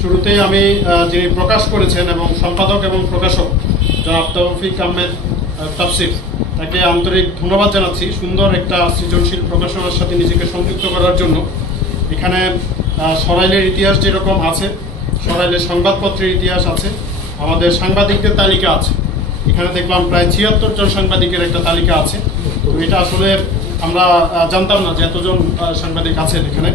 শুরুতেই আমি যিনি প্রকাশ করেছেন এবং সম্পাদক এবং প্রকাশক জনাব তৌফিক আহমেদ তাফসির, তাকে আন্তরিক ধন্যবাদ জানাচ্ছি সুন্দর একটা সৃজনশীল প্রকাশনার সাথে নিজেকে সংযুক্ত করার জন্য। এখানে সরাইলের ইতিহাস যেরকম আছে, সরাইলের সংবাদপত্রের ইতিহাস আছে, আমাদের সাংবাদিকদের তালিকা আছে। এখানে দেখলাম প্রায় ৭৬ জন সাংবাদিকের একটা তালিকা আছে। তো এটা আসলে আমরা জানতাম না যে এতজন সাংবাদিক আছেন এখানে।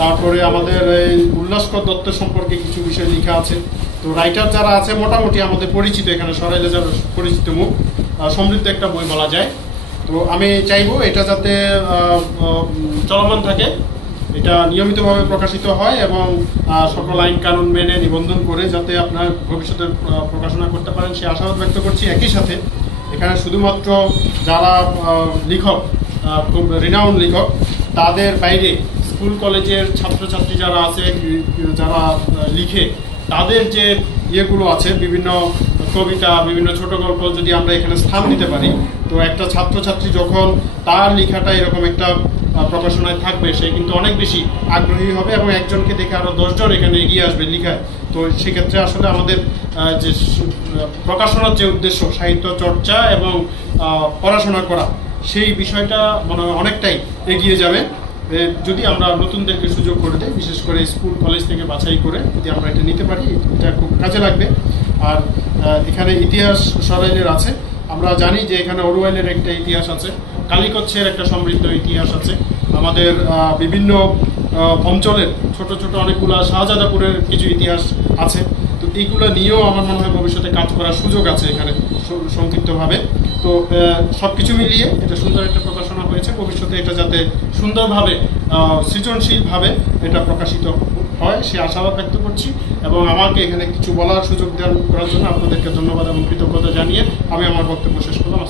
তারপরে আমাদের এই উল্লাসকর দত্ত সম্পর্কে কিছু বিষয় লেখা আছে। তো রাইটার যারা আছে মোটামুটি আমাদের পরিচিত, এখানে সরাইলে যারা পরিচিত মুখ, সমৃদ্ধ একটা বই বলা যায়। তো আমি চাইবো এটা যাতে চলমান থাকে, এটা নিয়মিতভাবে প্রকাশিত হয় এবং সকল আইন কানুন মেনে নিবন্ধন করে যাতে আপনার ভবিষ্যতে প্রকাশনা করতে পারেন সে আশাবাদ ব্যক্ত করছি। একই সাথে এখানে শুধুমাত্র যারা লেখক, খুব রিনাউন্ড লেখক, তাদের বাইরে স্কুল কলেজের ছাত্রছাত্রী যারা আছে, যারা লিখে, তাদের যে ইয়েগুলো আছে, বিভিন্ন কবিতা, বিভিন্ন ছোট গল্প যদি আমরা এখানে স্থান দিতে পারি, তো একটা ছাত্রছাত্রী যখন তার লেখাটা এরকম একটা প্রকাশনায় থাকবে, সে কিন্তু অনেক বেশি আগ্রহী হবে এবং একজনকে দেখে আরো 10 জন এখানে এগিয়ে আসবে লেখায়। তো সেক্ষেত্রে আসলে আমাদের যে প্রকাশনার যে উদ্দেশ্য, সাহিত্য চর্চা এবং পড়াশোনা করা, সেই বিষয়টা মনে হয় অনেকটাই এগিয়ে যাবে যদি আমরা নতুনদেরকে সুযোগ করে দিই, বিশেষ করে স্কুল কলেজ থেকে বাছাই করে যদি আমরা এটা নিতে পারি, এটা খুব কাজে লাগবে। আর এখানে ইতিহাস সরাইলের আছে, আমরা জানি যে এখানে অরুয়াইলের একটা ইতিহাস আছে, কালিকচ্ছের একটা সমৃদ্ধ ইতিহাস আছে, আমাদের বিভিন্ন অঞ্চলের ছোট ছোট অনেকগুলো শাহজাদাপুরের কিছু ইতিহাস আছে। তো এইগুলো নিয়েও আমার মনে হয় ভবিষ্যতে কাজ করার সুযোগ আছে এখানে সংক্ষিপ্তভাবে। তো সবকিছু মিলিয়ে এটা সুন্দর একটা প্রকাশনা হয়েছে। ভবিষ্যতে এটা যাতে সুন্দরভাবে সৃজনশীলভাবে এটা প্রকাশিত হয় সে আশাবাদ ব্যক্ত করছি এবং আমাকে এখানে কিছু বলার সুযোগ দেওয়ার করার জন্য আপনাদেরকে ধন্যবাদ এবং কৃতজ্ঞতা জানিয়ে আমি আমার বক্তব্য শেষ করলাম।